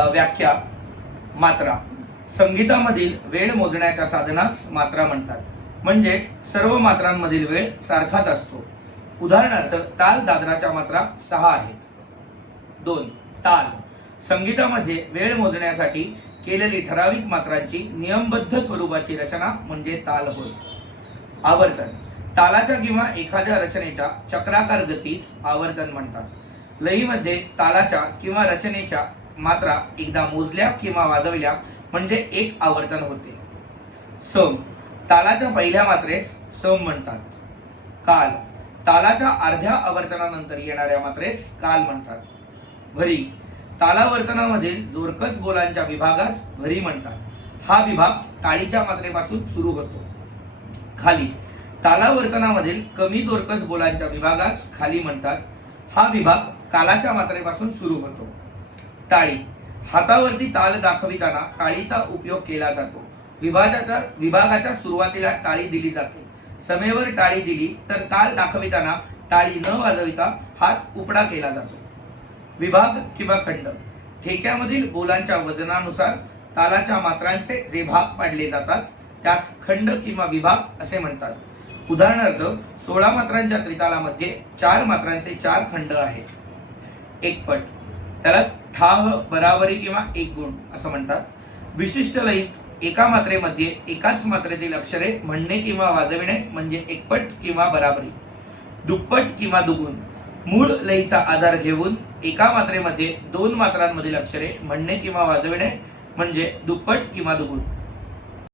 व्याख्या मात्रा. संगीतामधील वेळ मोजण्याच्या साधनास मात्रा म्हणतात. म्हणजेच सर्व मात्रांमधील वेळ सारखाच असतो. उदाहरणार्थ ताल दादराच्या मात्रा सहा आहेत. दोन ताल. संगीतामध्ये वेळ मोजण्यासाठी केलेली ठराविक मात्रांची नियमबद्ध स्वरूपाची रचना म्हणजे ताल होय. आवर्तन. तालाच्या किंवा एखाद्या रचनेच्या चक्राकार गतीस आवर्तन म्हणतात. लयीमध्ये तालाच्या किंवा रचनेच्या मात्रा एकदा मोजल्या किंवा वाजवल्या म्हणजे एक आवर्तन होते. सम. तालाच्या पहिल्या मात्रेस सम म्हणतात. काल. तालाच्या अर्ध्या आवर्तनानंतर येणाऱ्या मात्रेस काल म्हणतात. भरी. तालावर्तनामधील जोरकस बोलांच्या विभागास भरी म्हणतात. हा विभाग टाळीच्या मात्रेपासून सुरू होतो. खाली. तालावर्तनामधील कमी जोरकस बोलांच्या विभागास खाली म्हणतात. हा विभाग कालाच्या मात्रेपासून सुरू होतो. टाळी. हातावरती ताल दाखविताना टाळीचा उपयोग केला जातो. विभागाचा विभागाच्या सुरुवातीला टाळी दिली जाते. समेवर टाळी दिली तर ताल दाखविताना टाळी न वाजविता हात उपडा केला जातो. विभाग किंवा खंड. ठेक्यामधील बोलांच्या वजनानुसार तालाच्या मात्रांचे जे भाग पाडले जातात त्यास खंड किंवा विभाग असे म्हणतात. उदाहरणार्थ सोळा मात्रांच्या त्रितालामध्ये चार मात्रांचे चार खंड आहेत. एकपट त्यालाच ठाह बराबरी किंवा एक गुण असं म्हणतात. विशिष्ट लयीत एका मात्रेमध्ये एकाच मात्रेतील अक्षरे म्हणणे किंवा वाजविणे म्हणजे एकपट किंवा बराबरी. दुप्पट किंवा दुगुण. मूळ लयीचा आधार घेऊन एका मात्रेमध्ये दोन मात्रांमधील अक्षरे म्हणणे किंवा वाजविणे म्हणजे दुप्पट किंवा दुगुण.